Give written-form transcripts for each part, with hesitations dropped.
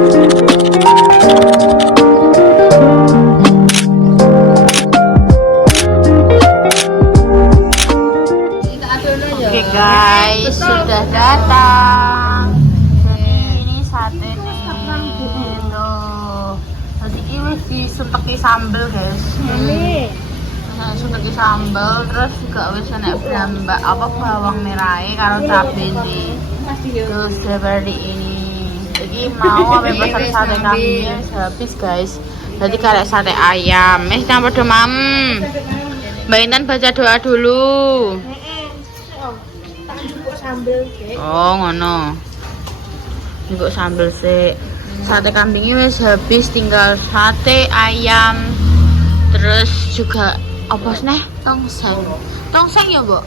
Oke guys, sudah datang. Jadi ini sate nih tuh. Tadi ini wis disuteki sambel guys. Suteki sambel, terus juga wis enek blambak apa bawang merah karo cabe nih. Terus seperti ini. Jadi mau ambil pesan sate kambing habis guys. Jadi karek sate ayam. Wis campur demam. Mbak Intan baca doa dulu. Oh ngono. Njupuk sambel sik. Sate kambingnya wis habis, tinggal sate ayam. Terus juga apa sih nih? Tongseng. Tongseng ya, Mbok?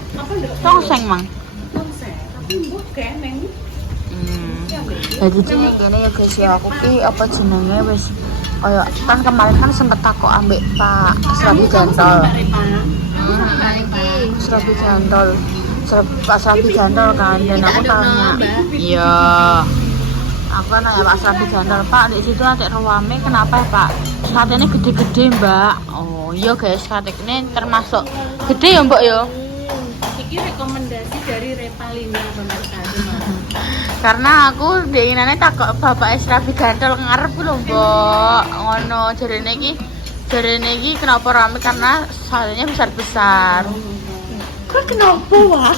Tongseng, Mang. Tongseng. Tapi mbok keneng. Jadi gini ya guys ya, aku ki apa jenenge wis kaya kan kemarin kan sempet takok ambek Pak Serabi Gantol. Serabi Gantol. Pak Serabi Gantol kan, dan aku tanya, iya, apa nanya Pak Serabi Gantol, Pak di situ ada ruame, kenapa ya Pak? Satenya gede-gede Mbak. Oh iya guys, satenya termasuk gede ya Mbak ya. Ini rekomendasi dari Repalina pemirsa. Karena aku diinane takut Bapak Serabi Gantol ngarep lho Mbak. Ngono jarene iki kenapa rame karena satenya besar-besar. Kok kenapa wah?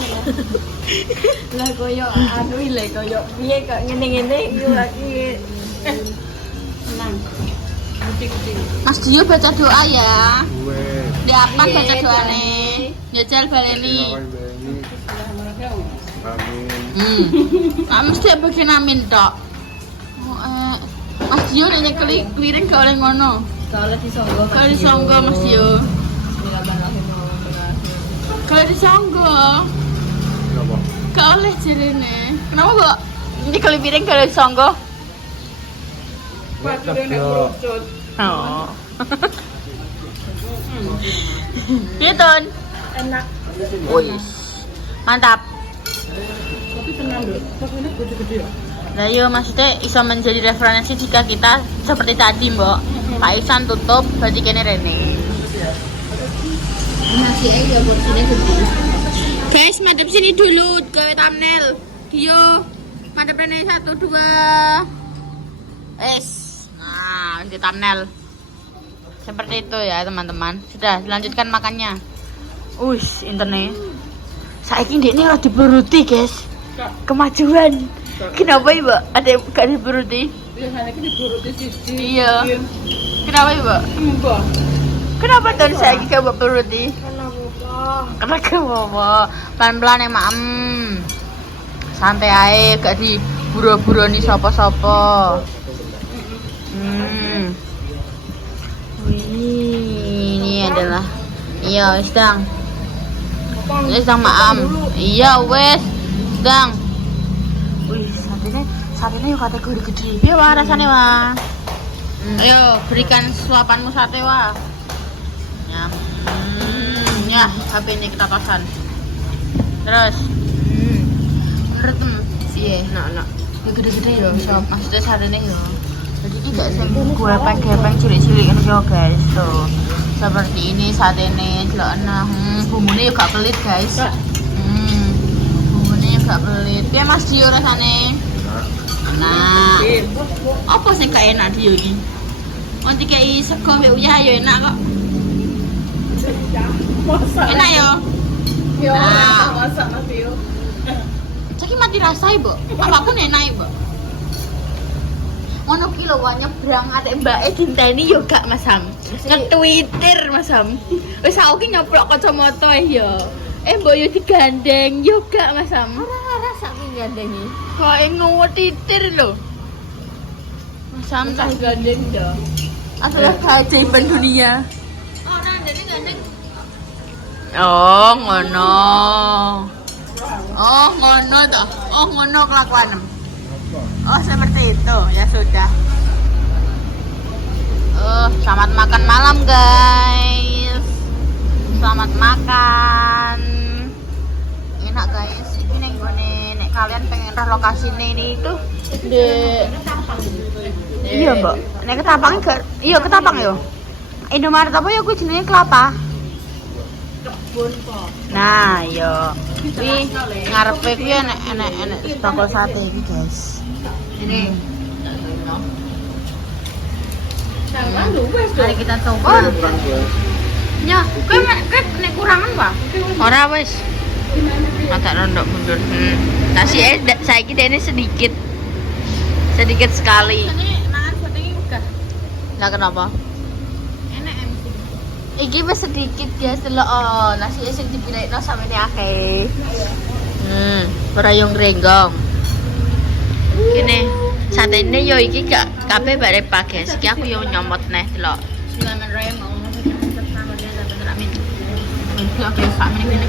Lah koyo anu ile koyo piye kok ngene-ngene yo lagi. Tenang. Kucing-kucing. Mas Dio baca doa ya. Di apa baca doane? Jajal baleni. Amin. Mesti bagian amin tok. Mas Dio nek keliring gak oleh ngono. Gak oleh disonggo. Gak disonggo Mas Dio. Kalau disonggo, kenapa? Gak oleh jarene. Kenapa Mbak? Ini kalau piring kalau disonggo. Oh. Gitu. Enak. Wis. Mantap. Tapi tenang lho. Pokoknya gede-gede ya. Nah yo maksudnya bisa menjadi referensi jika kita seperti tadi Mbak. Pak Isan tutup, berarti kene rene. Masih aja porsinya gede. Guys, madep sini dulu gawe thumbnail. Dio, madep rene 1 2. Nah, di thumbnail. Seperti itu ya, teman-teman. Sudah, lanjutkan makannya. Ush, internet. Saiki ndekne ora diburuti, guys. Kemajuan. Kenapa ya, Mbak? Ada gak diburuti? Biasanya kan diburuti siji. Iya. Kenapa ya, Mbak? Mbak. Kenapa tuh saya gak buat beruti? Karena Karena apa? Pelan-pelan ya mak. Santai aja, gak di buru-buru nih sopo-sopo. Wih, ini adalah iya sedang. Ini sedang maam. Iya wes sedang. Wih, satenya yuk kategori gede. Biar wah rasanya wah. Ayo berikan suapanmu sate wah. Ya, HP ini kita pasan. Terus, menurut iya, nak, ya gede-gede ya, so, maksudnya sarene ya. Jadi tidak gue gepeng cilik-cilik ini ya guys. So, seperti ini saat ini, jelokna, bumbunya juga pelit guys. Bumbunya juga pelit. Ya Mas Dio rasane. Nah, apa sih kayak enak Dio ini? Nanti kayak sego ya enak kok. Enak ya? ya Nah. masak Mas Dio. Caki mati rasa ibu, apapun enak ibu. Ngono ki lho nyebrang atek mbake dinteni yo gak Mas Ham. Nge-Twitter Mas Ham. Wis aku ki nyoplok kacamata ya. Mbok yo digandeng yo gak Mas Ham. Ora sak ki gandengi. Kok nge-Twitter lho. Mas Ham cah Gandeng dah. adalah keajaiban dunia. Ora ndene gandeng. Oh, ngono. Oh, ngono toh. Oh, ngono kelakuan. Oh, seperti itu. Ya sudah. Selamat makan malam, guys. Selamat makan. Enak, guys. Ini nek kalian pengen roh lokasine ini itu di Iya, Mbak. Nek ketapangnya gak iya ketapang yo. Indomaret apa ya kuwi jenenge kelapa? Kebun kok. Nah, yo. Kuwi ngarepe kuwi enek bakul sate iki, guys. Ini. Sampeyan lho wis Mari kita coba. Ya, kowe nek kurangan, Pak. Ora wis. Agak rondok mundur. Nasi saiki dene sedikit. Sedikit sekali. Nah, kenapa? enak Iki wis sedikit guys, delok nasi sing dipilihno sampe akeh. Berayung renggong. Kene satene yo iki gak kabeh bare pakai. Iki aku yo nyomot neh delok. Silaman raya mau sama dia dapat ramen. Iki oke sak meneh.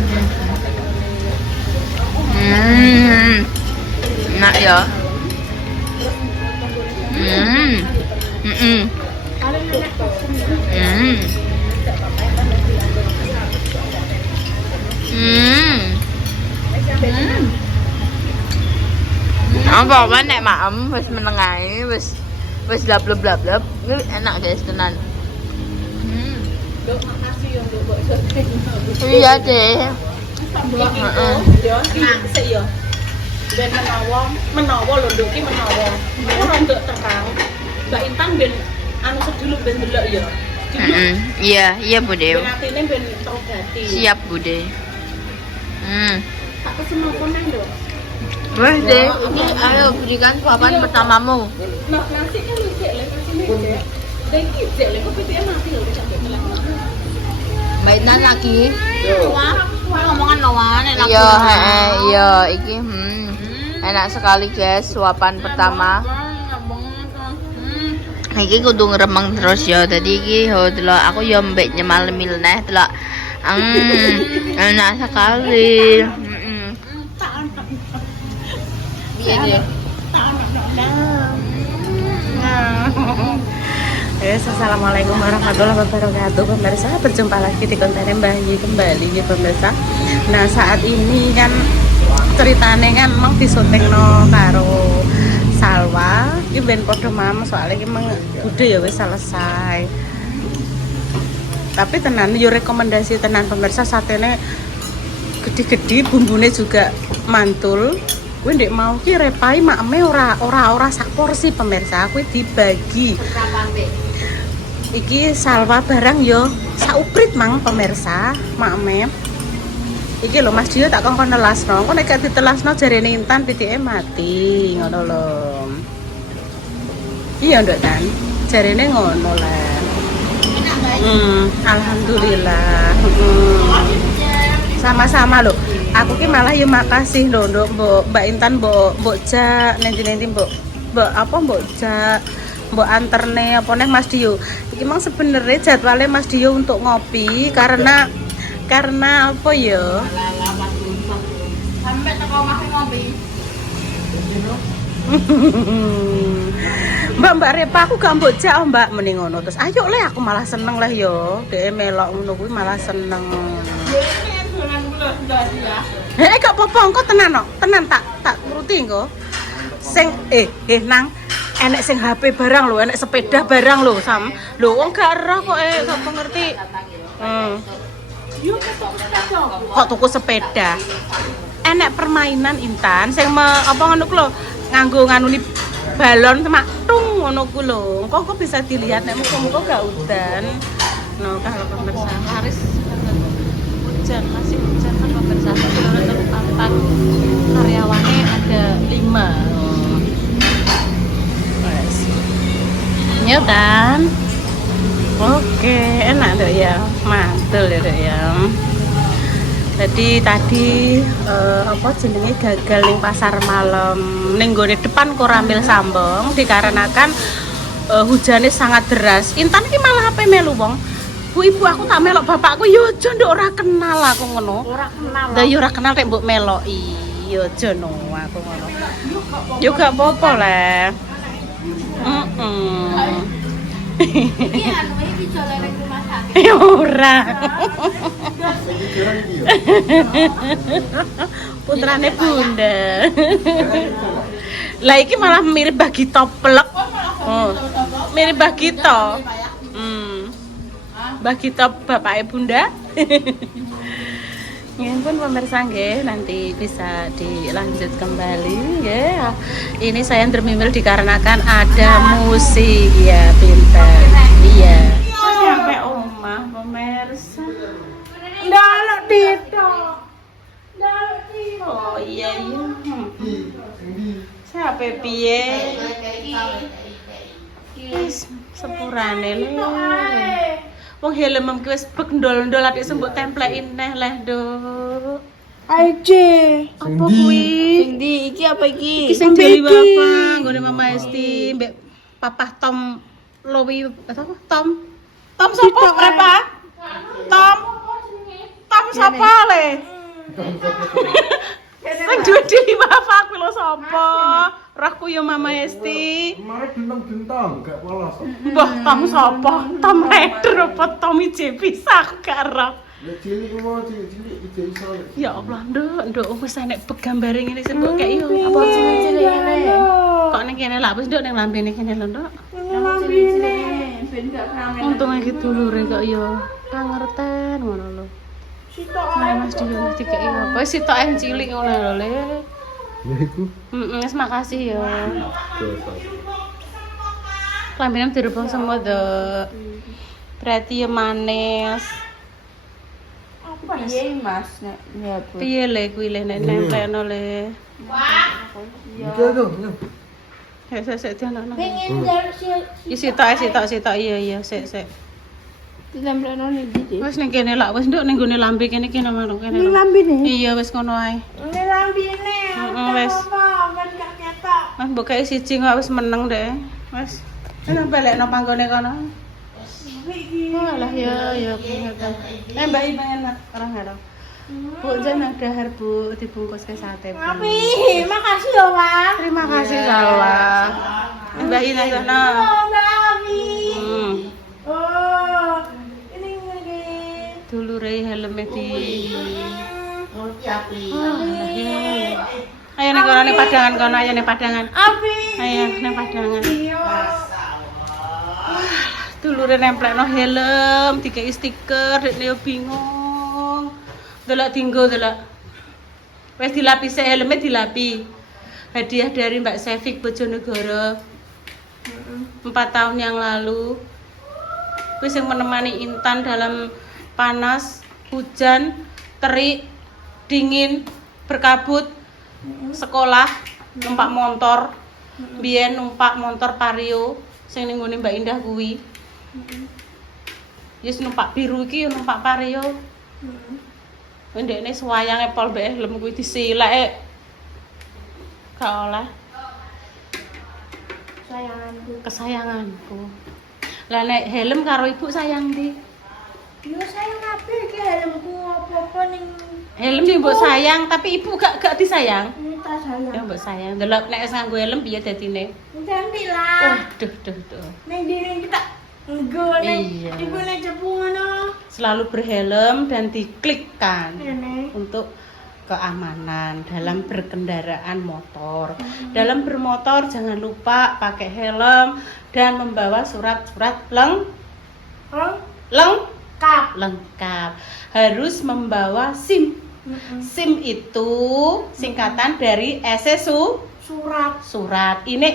Enak ya. Apa kan nek maem wis meneng ae wis blab-blab. Ini enak guys tenan. Dok makasih yo Dok mbok iso. Iya deh. Yo tenang sik yo. Ben menawa lho Dok ki menawa. Ora nduk terang. Mbak Intan ben anu sedulur ben delok yo. Iya Bude. Ben atine ben terobati. Siap Bude. Tak pesen apa nang Dok? Wes deh, ini ayo berikan suapan pertamamu. Nah, nasi kan lu cek lek kasih nih. Dan iki cek lek kok pitike mati lho sampai telak. Mbak Intan lagi. Wah, ngomongan lawan enak. Iya, iya, iki enak sekali guys suapan pertama. Iki kudu ngremeng terus ya. Dadi iki ho delok aku yo mbek nyemal-mil neh delok. Enak sekali. Iya deh. Assalamualaikum warahmatullahi wabarakatuh pemirsa, berjumpa lagi di konten Mbak Yi kembali ya pemirsa. Nah saat ini kan ceritanya kan emang disyutingno karo Salwa iki ben padha mam soalnya iki emang udah ya wis selesai. Tapi tenan yo rekomendasi tenan pemirsa, satene gede-gede, bumbune juga mantul. Kuwi ndek mau ki repai makme ora sak porsi pemirsa, kuwi dibagi. Iki Salwa barang yo sauprit mang pemirsa, makme. Iki lho Mas Dio tak kongkon nelasno. Kok nek gak ditelasno jarene Intan titike mati, ngono lho. Iya nduk Tan. Jarene ngono lah. Alhamdulillah. Sama-sama lho. Aku ki malah yo makasih lho nduk Mbak Intan mbok jak nanti mbok jak mbok anterne apa neh Mas Dio. Iki mang sebenarnya jadwalnya Mas Dio untuk ngopi karena apa ya? Sampai teko omah ngopi. Mbak Repa aku gak mbok jak Mbak mending ngono terus ayo le aku malah seneng lah yo. Dhek melok ngono kuwi malah seneng. Gak apa-apa engko tenan kok. Tenan tak turuti engko. Sing nang enek sing HP barang lho, enek sepeda barang lho, Sam. Lho wong gak ero kok sapa ngerti. Kok tuku sepeda. Enek permainan Intan sing apa ngono ku lho, nganggo nganuni balon semak tung ngono ku lho. Engko bisa dilihat nek muka-muka gak udan. No kalau pemirsa Haris hujan, masih hujan kan pemirsa. Orang terus 4 karyawannya ada 5. Ya kan? Oke, enak deh ya, mantul ya deh ya. Jadi tadi apa jenenge gagal ning pasar malam ning nggone depan Koramil Sambong dikarenakan hujannya sangat deras. Intan iki malah apa melu wong. Bu ibu aku tak melok bapakku yo aja nduk ora kenal aku ngono. Ora kenal. Lah yo ora kenal nek mbok meloki. Yo aja no aku ngono. Yo gak apa-apa lah. Iki anu iki jalan ning rumah sakit. Ora. Putrane Bunda. Lah iki malah mirip bagi toplek. Mirip Mbah Gito. Mbah Gito bapak bunda. Ini pun pemirsa nggih, nanti bisa dilanjut kembali ya. Ini saya termimil dikarenakan ada musik ya, pintar. Iya. Sampai omah pemirsa. Ndaluk Dito. Ndaluk Dito. Oh iya iya. Siapa piye? Wis sepurane lho. Wong helm ki wis bekndol-ndol atik sembuk templekin neh leh, Nduk. Aje. Apa kuwi? Endi iki apa iki? Iki sing Dewi Bapak, nggone Mama Esti, mbek Papa Tom Lowi, apa? Tom sapa berapa? Tom sapa le? Sing duwe Dewi Bapak kuwi lho sapa? Rohku ya Mama Esti. Kemarin bintang-bintang, gak polos. Mbah Tom sapa? Tom Raider apa Tom IJ bisa aku gak roh. Nek cilik mau cilik ide iso. Ya Allah, Nduk wis enek begambare ngene sing mbok kei yo. Apa cilik ngene? Kok ning kene lak wis Nduk ning lambene kene lho, Nduk. Lambine ben gak kramen. Untung iki dulure kok yo kangerten ngono lho. Sitok Nah, Mas Dio mesti kei apa? Sitok ae cilik ngono lho, Le. Ya iku. Wis makasih ya. Dosa. Lambene dirubung semua, Nduk. Berarti ya manis. apa piye Mas nek nyebut? Piye le kuwi le nek nemplekno le. Iki tuh. Sik dianakno. Pengen njaluk Sitok iya sik. ditempelno ning ndi? Wis ning kene lak wis Nduk ning gone lambe kene marung kene. Ning lho. lambene. Iya wis ngono ae. Ning lambene. Wes. Wes gak ketok. Mas mbok kae siji kok wis meneng deh. Wis. Ana balekno panggone kono. Iki. Alah ya pengen. Mbak I pengen orang harap. Bu jan dahar Bu dibungkus ke sate. Bu. Api, makasih ya, Bang. Terima kasih salah. Mbak I nang sana. Oh, Mbak Api. Hmm. Oh, ini ngene. Dulure helme di. Oh, Api. Alah ya. Ayo ning kono ning padangan kono ayo ning padangan. Api. Ayo ning padangan. Iya. Dulure nemplekno helm, dikei stiker, dekne yo bingung. Delok dinggo delok. Wis dilapisi helme dilapi. Hadiah dari Mbak Sevik Bojonegoro. 4 tahun yang lalu. Kuwi sing menemani Intan dalam panas, hujan, terik, dingin, berkabut, sekolah, numpak motor. Biyen numpak motor Vario sing ning ngene Mbak Indah kuwi. Yes numpak biru iki yo numpak Vario. Ndekne sewayange pol mbek helm kuwi disileke. Gak oleh. Kesayanganku. Lah nek helm karo ibu sayang ndi? Yo sayang kabeh iki helmku apa-apa ning Helm yo mbok sayang tapi ibu gak disayang. minta sayang. Ya mbok sayang. Delok nek wis nganggo helm piye dadine? Cantik lah. Duh. Ning diri kita nggo ning Iya. ibu nek cepu ngono. Selalu berhelm dan diklikkan Ngene. untuk keamanan dalam berkendaraan motor. Dalam bermotor jangan lupa pakai helm dan membawa surat-surat lengkap. Harus membawa SIM. SIM itu singkatan dari surat. Ini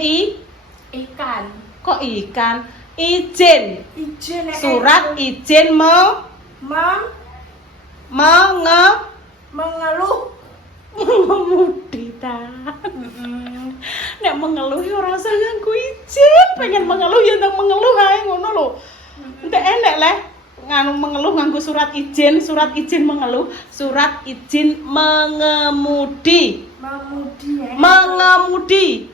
Ikan. kok ikan? Izin. Izin nek Surat izin mengeluh. mengemudi ta. Nek mengeluh ya ora usah nganggo izin, pengen mengeluh ya ndang mengeluh ae ngono lho. Entek enek leh nganu mengeluh nganggo surat izin mengeluh, surat izin mengemudi. Mengemudi.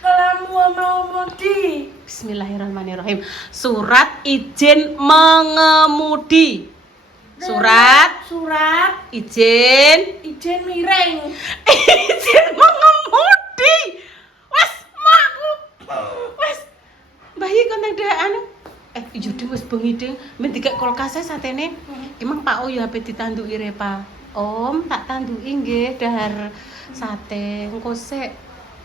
Kalau mau mudi. Bismillahirrahmanirrahim. Surat izin mengemudi. Surat izin miring. izin mengemudi. Wes makku. Wes. Bayi kon nang anu. Iya ding wis bengi ding. Men dikek kulkase satene. Emang Pak O ya ape ditanduki Repa. Om, tak tanduki nggih dahar sate. Engko sik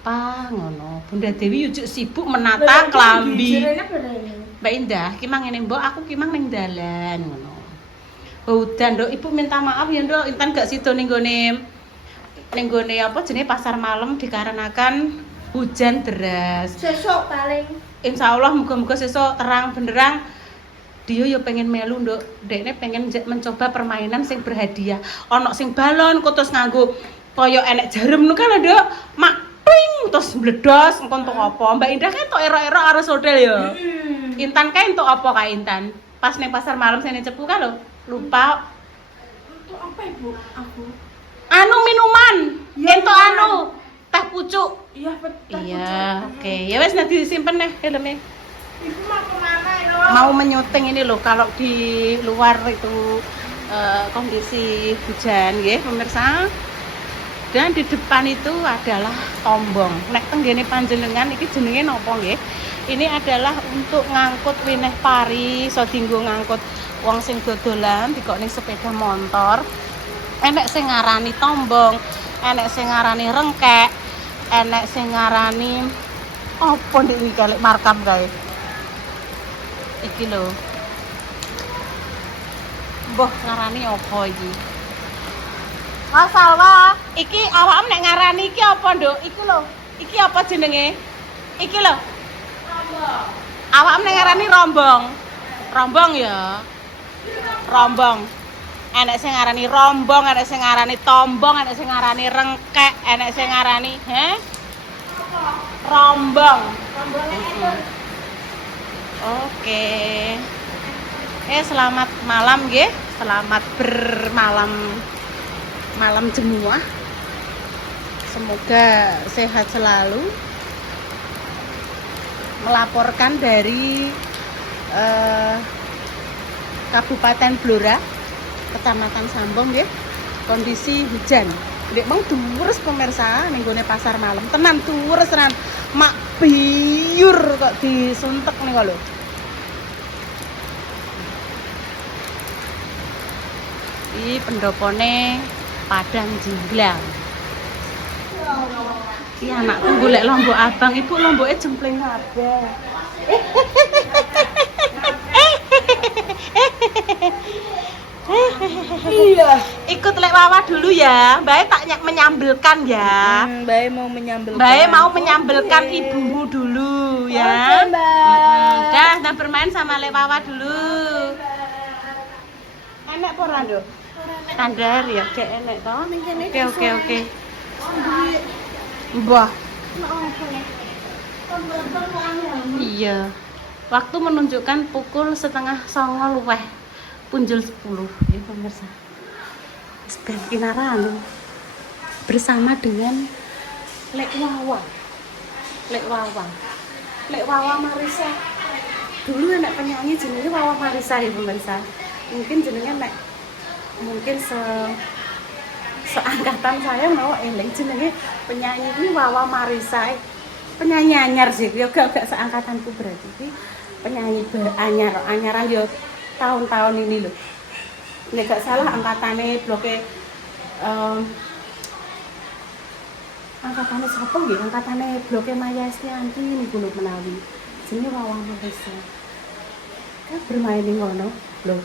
apa ngono. Bunda Dewi ujug sibuk menata klambi. Jirene berene. Mbak Indah, ki mang ngene mbok, aku ki mang ning dalan ngono. Udan, Nduk, Ibu minta maaf ya, Nduk, Intan gak sida ning gone apa jenenge pasar malam dikarenakan hujan deras. Sesuk paling. Insyaallah muga-muga sesuk terang benderang. Dia yo pengen melu, Nduk. Dekne pengen mencoba permainan sing berhadiah. Ono sing balon kok terus nganggo kaya enek jarum ngono kan, Nduk. Mak pring terus mbledos engko entuk apa? Mbak Indah kan entuk erok-erok arus hotel ya. Intan kae entuk apa kae Intan? Pas ning pasar malam sene cepu kan lho. Lupa. Untuk apa Ibu? Aku. Anu minuman. Ya, Entuk anu teh pucuk. Iya betul. Iya, oke. Ya wes nanti disimpen deh helmnya. Ibu mau kemana lo? Mau menyuting ini loh kalau di luar itu kondisi hujan ya pemirsa. Dan di depan itu adalah tombong. Nek tenggene panjenengan iki jenenge napa nggih? Ini adalah untuk ngangkut wineh pari, so dinggo ngangkut wong sing dodolan dikok ning sepeda motor. Enek sing ngarani tombong, enek sing ngarani rengkek, enek sing ngarani apa iki kalek markam kae. Iki lho. Mbah ngarani apa iki? Mas Salwa, iki awakmu nek ngarani iki apa, Nduk? Iku lho. Iki apa jenenge? Iki lho. Rombong. Awakmu nek ngarani rombong. Rombong ya. Rombong. Enek sing ngarani rombong, enek sing ngarani tombong, enek sing ngarani rengkek, enek sing ngarani, rombong. Oke. Selamat malam nggih. Selamat bermalam jemuah. Semoga sehat selalu. Melaporkan dari Kabupaten Blora, Kecamatan Sambong ya. Kondisi hujan. Dek mau tuwures pemirsa ning gone pasar malam. Tenan tuwures tenan. Mak biur kok disuntek nih lho. Iki pendopone Padang Jinglang. Iki anakku golek lombok abang, Ibu lomboke jempling kabeh. Iya. Ikut lek Wawa dulu ya. Mbak tak menyambelkan ya. Mbak mau menyambelkan. Mbak mau menyambelkan ibumu dulu ya. Oke, Mbak. Dah bermain sama lek Wawa dulu. Enek apa ora, Nduk? Standar ya, cek enek to. Oke. Mbah. Iya. Waktu menunjukkan pukul 8:30 luweh. Punjul 10 ya pemirsa. Ben Kinaran bersama dengan Lek Wawa. Lek Wawa Marisa. Dulu anak penyanyi jenenge Wawa Marisa ya pemirsa. Mungkin jenenge nek mungkin seangkatan saya mau eling jenenge penyanyi ini Wawa Marisa. Penyanyi anyar sih, ya gak seangkatanku berarti. Ini penyanyi anyaran yo tahun-tahun ini loh. Nek gak salah angkatane bloke angkatane sapa nggih? Angkatane bloke Maya Estianti niku lho menawi. Jenenge Wawa Marisa. Kan bermain ning ngono lho.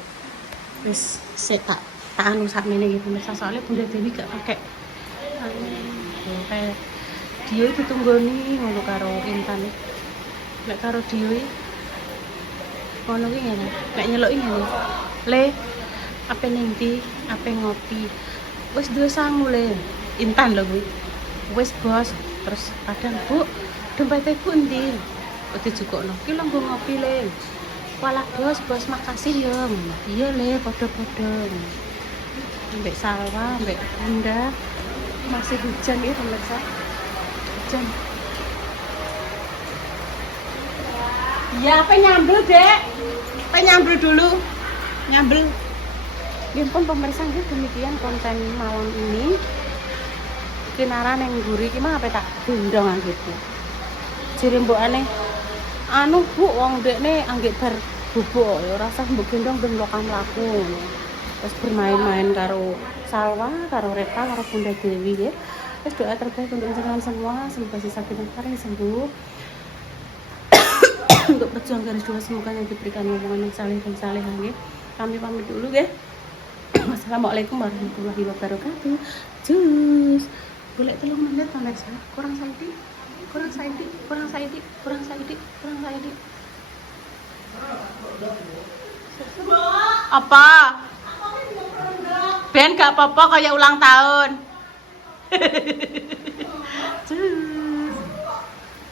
Wis sik tak anu sakmene iki pemirsa soalnya Bunda Dewi gak pakai kayak dia ditunggoni ngono karo Intan. Nek karo dia ngono ki ngene. Nek nyeloki ngene. Le, ape ning ndi? Ape ngopi? Wis duwe sangu le. Intan lho kuwi. Wis bos. Terus kadang Bu, dompete ku endi? Kok dijukokno. Ki lho nggo ngopi le. Walah bos, makasih ya. Iya le, padha-padha. Mbak Salwa, Mbak Bunda. Masih hujan ya pemirsa. Hujan. Ya, apa nyambel, Dek? Apa nyambel dulu? Nyambel. Pun pemirsa nggih demikian konten malam ini. Kinaran yang gurih iki mah apa tak dundong gitu. Jere mbokane anu Bu wong dekne anggek bar bubuk ya rasa mbok gendong ben lokam laku ngono. Terus bermain-main karo Salwa, karo Reta, karo Bunda Dewi ya. Terus doa terbaik untuk jenengan semua, semoga si sakit dan kering sembuh. Untuk berjuang garis dua semoga yang diberikan omongan yang saleh dan saleh nggih. Kami pamit dulu nggih. Wassalamualaikum warahmatullahi wabarakatuh. Cus. Boleh 3 menit tambah salah. Kurang saiki. Apa? Ben gak apa-apa kayak ulang tahun. Cus.